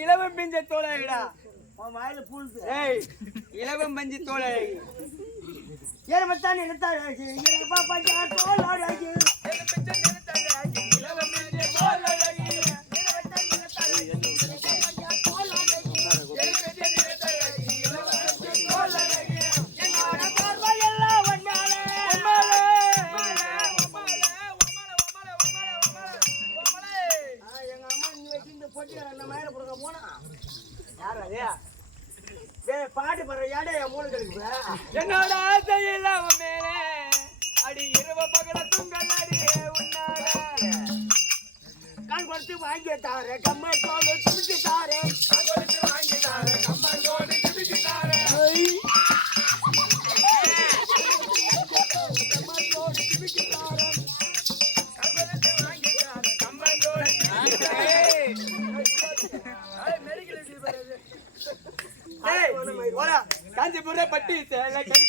இளவம் பஞ்ச தோலை இளவம் பஞ்சு தோலை எருமத்தான் நினைத்தாராகி இறைவா பஞ்சார் வாங்கி தாரே கம்மங்கோடு துடிச்சு பட்டி சேலை கை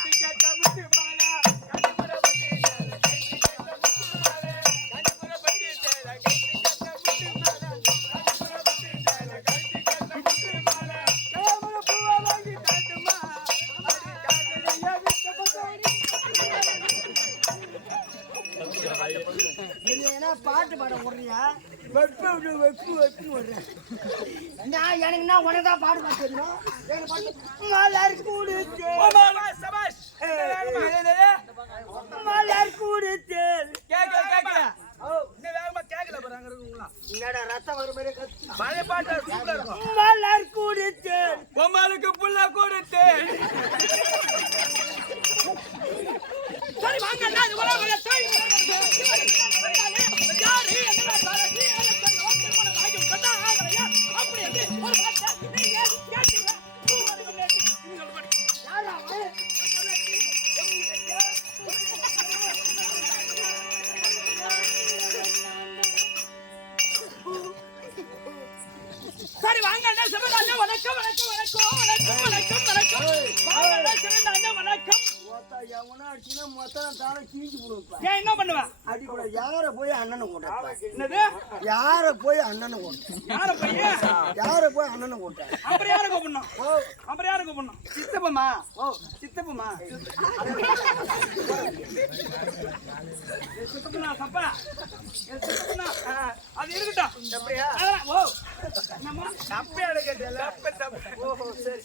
பாட்டு பாட விடுறியா வெப்பு வெப்பு வெப்பு விடுறேன் நான் எனக்கு என்ன உனக்கு தான் பாட்டு பாட தெரியும்? எங்க பாட்டு மலர் கொடுத்து. மலர் கொடுத்து. பாட்டு சூப்பரா இருக்கும். மலர் கொடுத்து. பொம்மாளுக்கு புள்ள கொடுத்து. சரி வாங்க யாரு யார போய் அண்ணனை கூட்ட யார பையன் யார போய் அண்ணனை கூட்ட அப்புறம் யாரை கூப்பிடணும்? அப்புறம் யாரை கூப்பிடணும்? சித்தப்பமா ஓ சித்தப்பமா சுத்தப்பண்ணா சப்பா. ஆ, அது இருக்கட்டும். அப்படியா ஓ. என்னம்மா? தப்பே எடுக்கல தப்பு தப்பு. ஓஹோ சரி.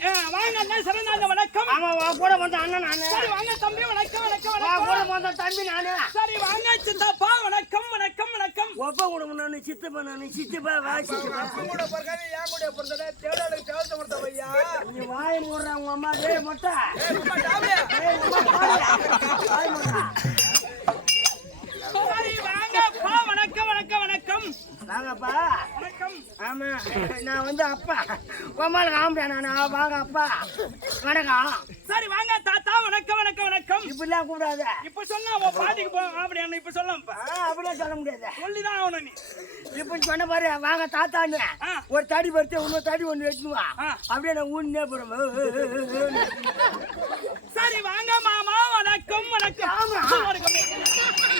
வாங்க அண்ணா சிறந்த அண்ணா வணக்கம். ஆமா வா கூட வந்த அண்ணன் நானு. சரி வாங்க தம்பி வணக்கம் வணக்கம் வா கூட வணக்கம். வந்த தம்பி நானு. சரி வாங்க சித்தப்பா வணக்கம் வணக்கம் வணக்கம். ஒப்ப குடும்பம் நானு சித்தப்பா நானு சித்தப்பா வா சித்தப்பா. அப்ப கூட பிறக்காம ஏன் கூட பிறந்தட தேடாளுக்கு தேவத்தை கொடுத்த பையா. நீ வாய் மூடுற உங்க அம்மா டேய் மொட்டை. டேய் உங்க அம்மா பாரு. வாய் மூடுறா. சரி வாங்கப்பா வணக்கம் வணக்கம் வணக்கம். வாங்கப்பா. வணக்கம் ஆமா நான் வந்து அப்பா. உமாளுக்கு ஆம்பளை நான். வாங்க அப்பா. வணக்கம். சரி வாங்க தாத்தா வணக்கம் வணக்கம் வணக்கம். இப்படிலாம் கூடாது இப்ப சொன்னா உன் பாட்டிக்கு போ அப்படி என்ன இப்ப சொல்லப்பா ஆ, அப்படியே சொல்ல முடியாது. சொல்லிதான் ஆகணும் நீ. இப்படி சொன்ன பாரு வாங்க தாத்தான்னு. ஒரு தடி பறித்து இன்னொரு தடி ஒன்று வெட்டணுவா ஆ. அப்படியே நான் ஊன்னே போறேன். சரி வாங்க மாமா வணக்கம் வணக்கம். ஆமா. வணக்கம்.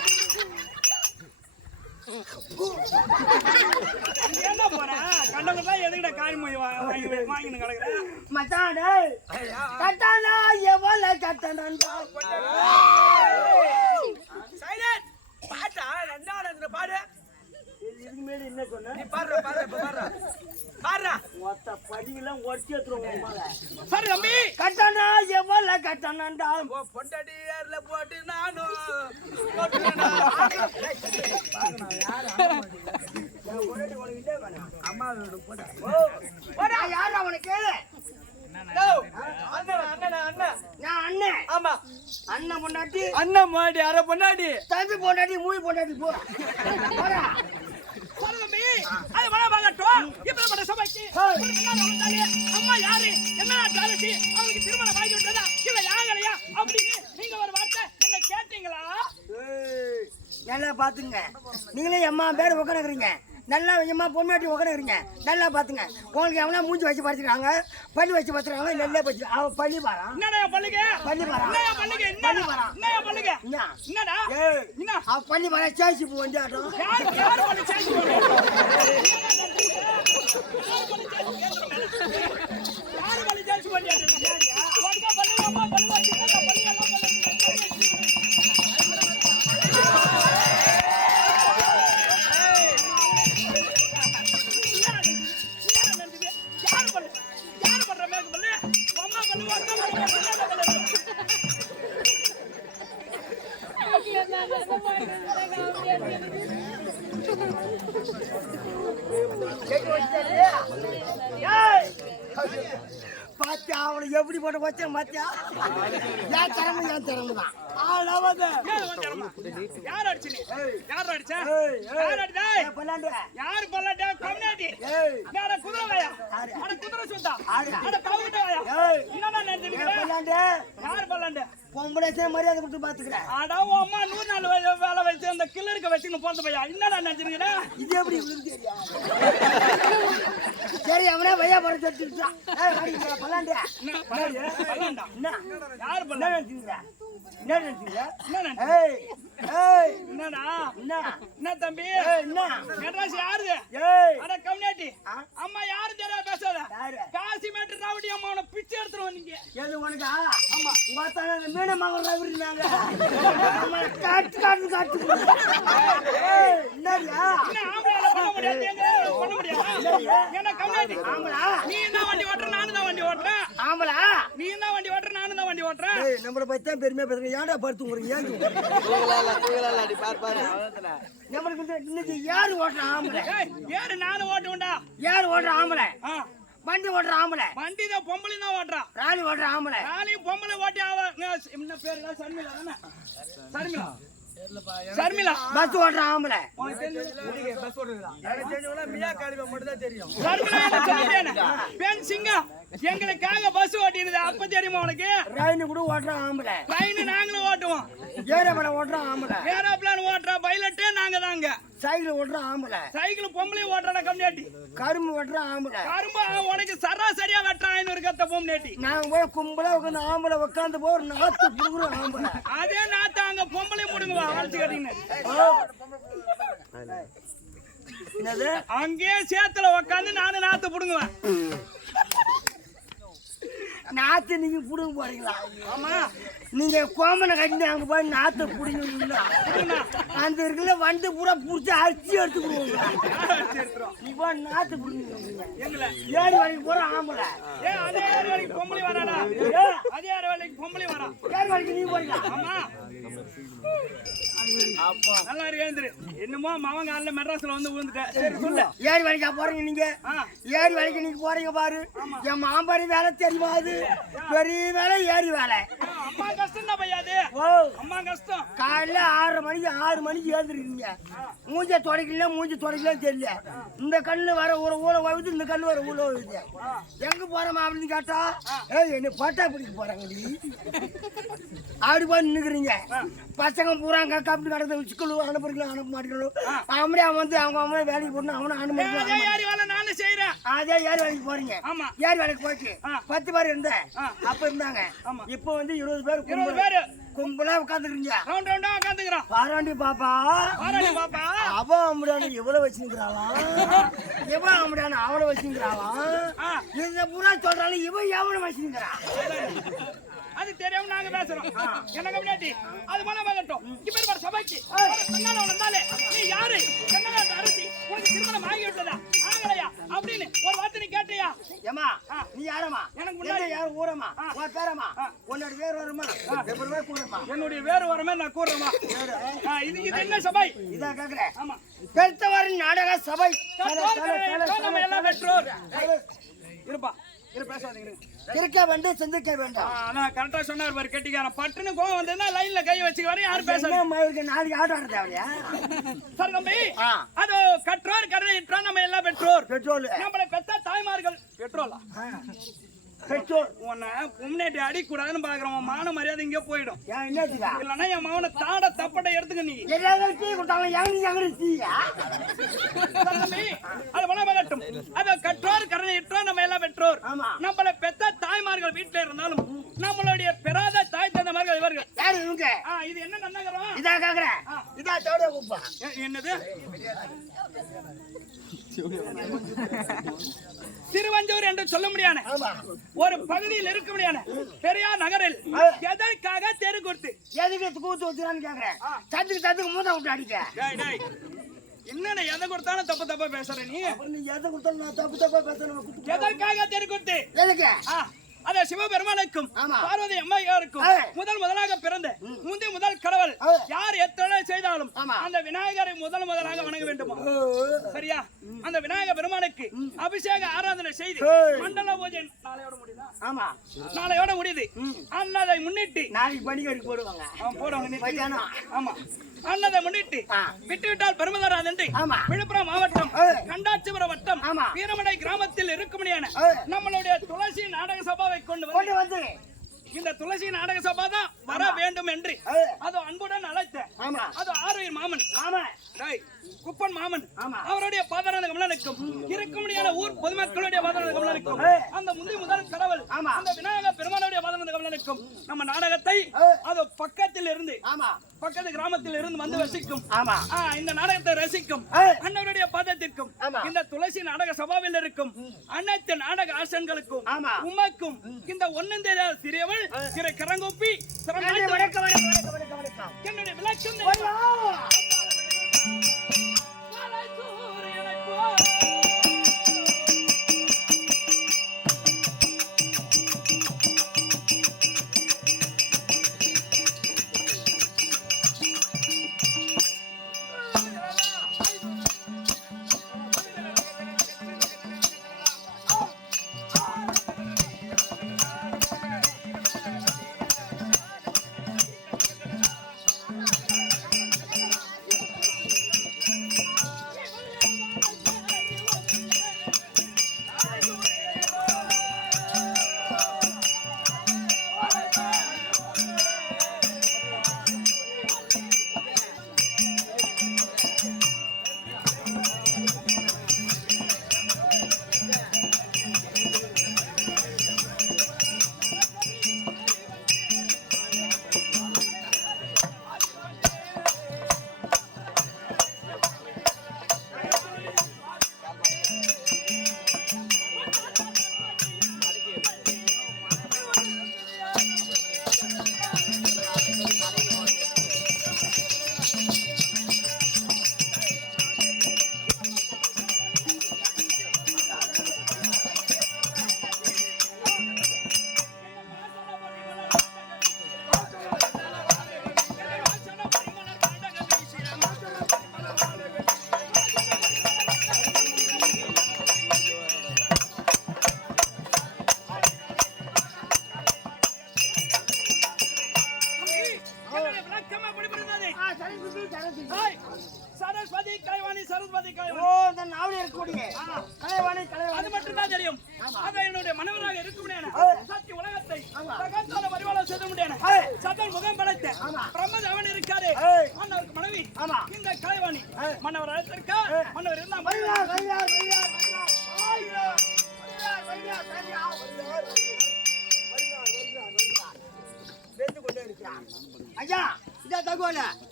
என்ன போற கண்டவங்க தான் எதுக்கிட்ட காய் மொழி வாங்கி வாங்கின்னு கிடக்குற மச்சான் கட்டானா எவ்வளோ கட்டணா சைலண்ட் பாட்டா ரெண்டாவது பாடு இதுக்கு மேல என்ன சொன்ன நீ பாடுற பாடுற பாடுற ஒட்டி மேல சரி தம்பி கட்டானா எவ்வளோ கட்டணா ஓ பொண்டாட்டி ஏர்ல போட்டு நானும் அம்மா வீடு போட யார் அவனுக்கு அண்ணன் பொண்டாட்டி. அண்ணன் மாடி அரை பொண்டாடி தம்பி பொண்டாட்டி மூவி பொண்டாட்டி போ. போடா. சரி தம்பி அது வர வாங்கட்டும் இப்ப நம்ம வந்தாலே, அம்மா யாரு? என்ன ஜாலசி அவங்களுக்கு திருமணம் வாங்கி விட்டதா? இல்ல யாகலையா அப்படின்னு நீங்க ஒரு வார்த்தை நீங்க கேட்டீங்களா? நல்லா பாத்துங்க. நீங்களே எம்மா பேர் உட்காந்துக்கிறீங்க நல்லா எம்மா பொண்ணாட்டி உட்காந்துக்கிறீங்க நல்லா பாத்துங்க. உங்களுக்கு எவனா மூஞ்சி வச்சு பார்த்துக்கிறாங்க பள்ளி வச்சு பார்த்துருக்காங்க நெல்லே பச்சு அவ பள்ளி பாறான் என்னடா பள்ளிக பள்ளி பாறான் என்னடா பள்ளிக என்னடா என்னடா பள்ளிக என்ன என்னடா? ஏய் என்ன அவ பள்ளி பாறா சேசி போ வந்து ஆட்டம். யார் யார் பண்ணி சேஞ்ச் யார் பண்ணி சேஞ்ச் பண்ணி ஒக்கா பள்ளிக போட்டு வச்சேன் பாத்தியா என் திறமை என் திறமை தான் ஆளாவது யார் அடிச்சு நீ? யார் அடிச்ச? யார் அடிச்சா? பல்லாண்டு யார் குதிரை வாயா? அட குதிரை சுத்தா? அட கவுகிட்ட வாயா? என்னடா? பல்லாண்டு யார் பல்லாண்டு? பொம்பளை சேர்ந்து மரியாதை கொடுத்து பாத்துக்கிறேன். அடா உன் அம்மா நூறு நாள் வேலை வச்சு அந்த கில்லருக்கு வச்சுன்னு போறது பையா? என்னடா நினைச்சிருக்கிற? இது எப்படி இவனுக்கு தெரியும்? சரி அவனே வாடிங்க, பல்லாண்டியா. பல்லாண்டா. என்ன யாரு என்ன நினைச்சீங்க என்ன நினைச்சீங்க என்ன நினைச்ச? ஏய் ஏய். என்னடா? என்ன? என்ன தம்பி? ஏய் என்ன? ஏய். அட கம்யூனிட்டி? அம்மா யாரு தெரியாது பேசாத. யாரு ராவடி அம்மா பிச்சை எடுத்துருவோம் நீங்க எது உனக்கா? ஆமா அந்த மீன மகன் விருந்தாங்க காட்டு காட்டு காட்டு. ஏய் என்னடியா? நீ என்ன வண்டி ஓட்டுற நானும் தான் வண்டி ஓட்டுறேன் ஆம்பளா? நீ என்ன வண்டி ஓட்டுற நானும் தான் வண்டி ஓட்டுறேன் ஏய் நம்மள பத்தி தான் பெருமையா பேசுறீங்க. ஏன்டா படுத்து உங்களுக்கு ஏன் தூங்கலால தூங்கலால அடி பார் பாரு. நம்மளுக்கு இன்னைக்கு யாரு ஓட்டுற ஆம்பளை? ஏய் ஏறு நானும் ஓட்டுவேன்டா. யாரு ஓட்டுற ஆம்பளை? ஆ. வண்டி ஓட்டுற ஆம்பளை. வண்டி தான் பொம்பளை தான் ஓட்டுறான் ராணி ஓட்டுற ஆம்பளை. நாளையும் பொம்பளை ஓட்டி ஆவ என்ன பேரு? சர்மிளா தானே? சர்மிளா. சர்மிளா. பஸ் ஓட்டுற ஆம்பளை. உனக்கு தெரிஞ்சது தெரியும் சர்மிளா? பெண் சிங்கம். எங்களுக்காக பஸ் ஓட்டிடுது அப்ப தெரியுமா உனக்கு? ராணி கூட ஓட்டுற ஆம்பளை. ட்ரெயின் நாங்களும் ஓட்டுவோம். ஏரமலை ஓட்டுற ஆம்பளை. ஏரோப்ளான் ஓட்டுற பைலட்டே நாங்க தாங்க சைக்கிள் ஓட்டுற ஆம்பளை. சைக்கிள் பொம்பளையும் ஓட்டுற கம்யூனிட்டி கரும்பு ஓட்டுற ஆம்பளை. கரும்பு உனக்கு சராசரியா வெட்டுறான் ஐநூறு கத்த பொம்னேட்டி நாங்க போய் கும்பலா உட்காந்து ஆம்பளை உட்காந்து போய் ஒரு நாத்து புடுங்குறோம் ஆம்பளை. அதே நாத்த அங்க பொம்பளை முடுங்குவா வளைச்சு கட்டிங்க என்னது? அங்கேயே சேத்துல உக்காந்து நானும் நாத்து புடுங்குவேன். நாத்து நீங்க புடுங்க போறீங்களா? ஆமா. நீங்க கோமனை கட்டி அங்க போய் நாத்து புடுங்குவீங்களா அந்த இருக்குல்ல வண்டு பூரா புடிச்சு அரிசி எடுத்துக்கிடுவோங்க நீ போய் நாத்து எங்களை? ஏறி வரைக்கும் போற ஆம்பளை. ஏ அதே ஏறு வேலைக்கு பொம்பளை வராடா அதே ஏறு வேலைக்கு பொம்பளை வரா ஏறி வரைக்கும் நீ போறீங்களா ஆமா. நல்லா என்னமோ மவன் காலில் மெட்ராஸ்ல வந்து விழுந்துட்டேன் சரி சொல்லு. ஏறி வரைக்கும் போறீங்க நீங்க. ஏறி வரைக்கும் நீங்க போறீங்க பாரு. என் மாம்பாரி வேலை தெரியுமா அது? பெரிய வேலை ஏறி வேலை. ஆ, அம்மா கஷ்டம் தான் பையா அது? ஓ. அம்மா கஷ்டம். காலைல ஆறரை மணிக்கு ஆறு மணிக்கு எழுந்திருக்கீங்க. மூஞ்ச தொடக்கல மூஞ்சி தொடக்கலாம் தெரியல. இந்த கண்ணு வர ஒரு ஊற வகுது இந்த கண்ணு வர ஊழ வகுது எங்க போறோமா அப்படின்னு கேட்டா ஏய் என்ன பட்டா பிடிக்க போறாங்க அப்படி போய் நின்னுக்குறீங்க. பசங்க பூராங்க கப்பி கடத்த ஸ்கூலு அனுப்புறீங்களோ அனுப்ப மாட்டீங்களோ அவனே அவன் வந்து அவங்க அவனே வேலைக்கு போடணும். அவனை அதே ஏறி வேலை நானும் செய்யறேன் அதே ஏறி வேலைக்கு போறீங்க. ஆமா. ஏறி வேலைக்கு போச்சு. பத்து பேர் இருந்தேன் ஆ. அப்ப இருந்தாங்க. இப்போ வந்து இருபது பேர் இருபது பேரு. கும்பலா உட்காந்துருக்கீங்க ரவுண்ட் ரவுண்டா உட்காந்துக்கிறான் பாராண்டி பாப்பா. பாப்பா. அவன் அம்படான இவ்வளவு வச்சுக்கிறாளாம் இவன் அம்படான அவளை வச்சுக்கிறாளாம். இந்த பூரா சொல்றாலும் இவன் எவனை வச்சுக்கிறான் அது தெரியாம நாங்க பேசுறோம். என்ன கம்யூனிட்டி அது மன மகட்டும் இப்ப இருக்கிற சபைக்கு. பெண்ணான வந்தாலே நீ யாரு? கண்ணகாட்டு அரசி? உனக்கு திருமணம் ஆகி விட்டதா? ஆகலையா? அப்படின்னு ஒரு வார்த்தை நீ கேட்டியா? ஏமா நீ யாரம்மா? எனக்கு முன்னாடி. யார் ஊரம்மா? உன் பேரம்மா? உன்னோட பேர் வருமா பேர் என்னுடைய வேறு வரமே நான் கூறுறேமா இது இது என்ன சபை? இதான் கேக்குறேன். ஆமா. பெருத்தவரின் நாடக சபை. இருப்பா. இருக்க வேண்டும் சிந்திக்க வேண்டும். ஆனா கரெக்டா சொன்னார் பாரு கெட்டிக்காரன். பட்டுன்னு கோவம் வந்ததுன்னா லைன்ல கை வச்சுக்க வரையும் யாரும் என்ன மயிருக்கு நாளைக்கு ஆட்டம் ஆட தேவையா? சார் தம்பி. அது கற்றோர் கருணையற்றோர் நம்ம எல்லாம் பெற்றோர். பெட்ரோல். நம்மளை பெத்த தாய்மார்கள். பெட்ரோலா? பெட்ரோல் உன்னை முன்னேற்றி அடிக்கூடாதுன்னு பாக்குறோம் மான மரியாதை இங்கே போயிடும். இல்லைன்னா என் மகனை தாட தப்பட்டை எடுத்துக்க நீ. டீ அது கற்றோர் கருணையற்றோர் நம்ம எல்லாம் பெற்றோர். நம்மளை பெத்த தாய்மார்கள் வீட்டுல இருந்தாலும் நம்மளுடைய பெறாத தாய் தந்தமார்கள் இவர்கள். யாரு இவங்க? இது என்ன நன்னகரம் இதா கேக்குறேன் இதா சோடியா குப்பா. எ- என்னது? திருவஞ்சூர் என்று சொல்ல முடியாது ஒரு பகுதியில் இருக்க முடியாது பெரியார் நகரில். எதற்காக தெரு கொடுத்து? எதுக்கு கூத்து வச்சுறான்னு கேக்குறேன். சத்துக்கு சத்துக்கு மூத்த விட்டு அடிக்க. என்னடா எதை கொடுத்தாலும் தப்பு தப்பா பேசுற நீ. எதை கொடுத்தாலும் நான் தப்பு தப்பா குத்து எதற்காக தெரு கொடுத்து? எதுக்கு? அத சிவபெருமானுக்கும். பார்வதி அம்மையாருக்கும். முதல் முதலாக பிறந்த முந்தி முதல் கடவுள். யார் எத்தனை செய்தாலும். அந்த விநாயகரை முதல் முதலாக வணங்க வேண்டுமா சரியா அந்த விநாயக பெருமானுக்கு அபிஷேக ஆராதனை செய்து. மண்டல பூஜை நாளையோட முடியுதா ஆமா நாளையோட முடியுது அன்னதை முன்னிட்டு நாளைக்கு பணிகறி போடுவாங்க போடுவாங்க ஆமா அன்னதை முன்னிட்டு ஆ. விட்டு விட்டால் பெருமதராதன்று ஆமா. விழுப்புரம் மாவட்டம். கண்டாச்சிபுரம் வட்டம். வீரமடை கிராமத்தில் இருக்கும்படியான. நம்மளுடைய துளசி நாடக சபாவை கொண்டு வந்து இந்த துளசி நாடக சபா தான் வர வேண்டும் என்று. அது அன்புடன் அழைத்த ஆமா அது ஆரோக்கிய மாமன் ஆமா டேய், குப்பன் மாமன் ஆமா. அவருடைய பாதரான கமலனுக்கும் இருக்க முடியாத ஊர் பொதுமக்களுடைய பாதரான கமலனுக்கும் ஏ. அந்த முந்தி முதல் கடவுள். அந்த விநாயக பெருமானுடைய பாதரான கமலனுக்கும் நம்ம நாடகத்தை. அது பக்கத்தில் இருந்து ஆமா பக்கத்து கிராமத்தில் இருந்து வந்து வசிக்கும் இந்த நாடகத்தை ரசிக்கும். அண்ணவருடைய பாதத்திற்கும். இந்த துளசி நாடக சபாவில் இருக்கும் அனைத்து நாடக ஆசன்களுக்கும். உமக்கும் இந்த ஒன்னும் தெரியாத சிறியவள் திரு கரங்கொப்பி வணக்கம் வணக்கம் வணக்கம் என்னுடைய விளக்கம் போல் 何?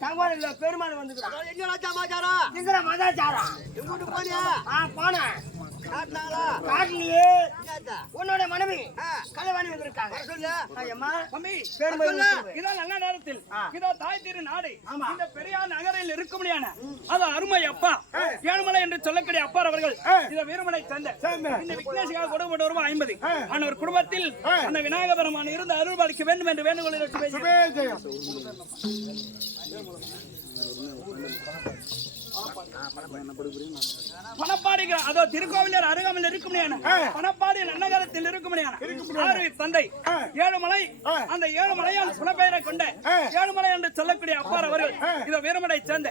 தகவல இல்ல பெருமாள் வந்துக்கிறான் என்ன சமாச்சாரம் இங்கிற மதாச்சாரம் எங்கிட்டு போனியா? ஆ போனேன். காட்டினாங்களா? காட்டிலேயே? உன்னோட மனைவி. கலைவாணி வந்திருக்காங்க. இதோ நல்ல நேரத்தில். இதோ தாய் திரு நாடு. இந்த பெரியார் நகரில் இருக்க முடியான அது அருமை அப்பா ஏழுமலை என்று சொல்லக்கூடிய அப்பார் அவர்கள். இந்த வீரமலை சேர்ந்த சேர்ந்த. இந்த விக்னேஷுக்காக கொடுக்கப்பட்ட ரூபாய் ஐம்பது ஆ. அந்த ஒரு குடும்பத்தில். அந்த விநாயக பெருமான் இருந்து அருள் பாலிக்க வேண்டும் என்று வேண்டுகோளை பேசி பணப்பாடிகள் அதோ திருக்கோவிலர் அருகாமையில் இருக்கும் பணப்பாடி நன்னகரத்தில் இருக்கும் ஆறு தந்தை. ஏழுமலை. அந்த ஏழுமலையால் குலப்பெயரை கொண்ட. ஏழுமலை என்று சொல்லக்கூடிய அப்பார் அவர்கள். இந்த வீரமடை சேர்ந்த.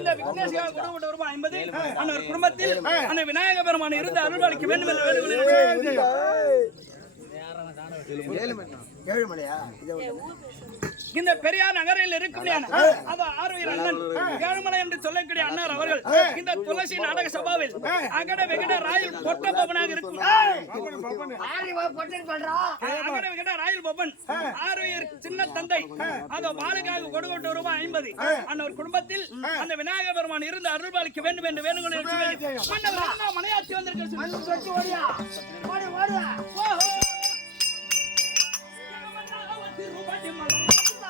இந்த விக்னேஷியாக குடும்பம் ரூபாய் ஐம்பது அந்த ஒரு குடும்பத்தில் அந்த விநாயக பெருமான் இருந்து அருள்பாலிக்க வேண்டும் என்று வேண்டுகோளை ஏழுமலையா? இந்த பெரியார் நகரில் இருக்கும் அது ஆறுயிர் அண்ணன் ஏழுமலை என்று சொல்லக்கூடிய அண்ணார் அவர்கள் இந்த துளசி நாடக சபாவில் அகட வெகட ராயில் பொட்ட பவனாக இருக்கும். அகட வெகட ராயில் பவன் ஆறுயிர் சின்ன தந்தை. அதோ பாலுக்காக கொடுக்கொண்டு ரூபாய் ஐம்பது. அந்த ஒரு குடும்பத்தில் அந்த விநாயக பெருமான் இருந்து அருள்பாலிக்க வேண்டும் என்று வேண்டுகோள் மனையாட்சி வந்திருக்கிறது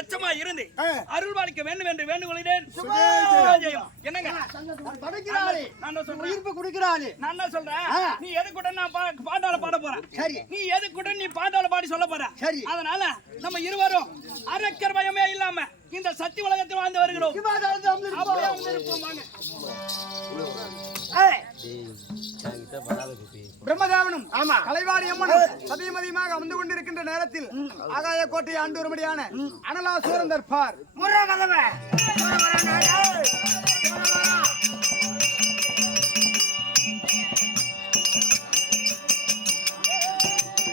லட்சமா இருந்து அருள்பாலிக்க வேண்டும் என்று வேண்டுகொள்கிறேன். என்னங்க? நான் என்ன சொல்றேன்? உயிர்ப்பு கொடுக்கிறாளே. நான் என்ன சொல்றேன்? நீ எது கூட நான் பா- பாட்டாள பாட போறேன்? சரி. நீ எது கூட நீ பாட்டாள பாடி சொல்ல போற? சரி. அதனால நம்ம இருவரும் அரக்கர் பயமே இல்லாம இந்த சக்தி உலகத்தில் வாழ்ந்து வருகிறோம். அப்படியே வந்து இருப்போம் பிரம்மதேவனும் ஆமா. கலைவாணி அம்மனும் சதிமதியமாக வந்து கொண்டிருக்கின்ற நேரத்தில் ஆகாய கோட்டை ஆண்டு வரும்படியான அனலாசூரன் தர்பார் முறை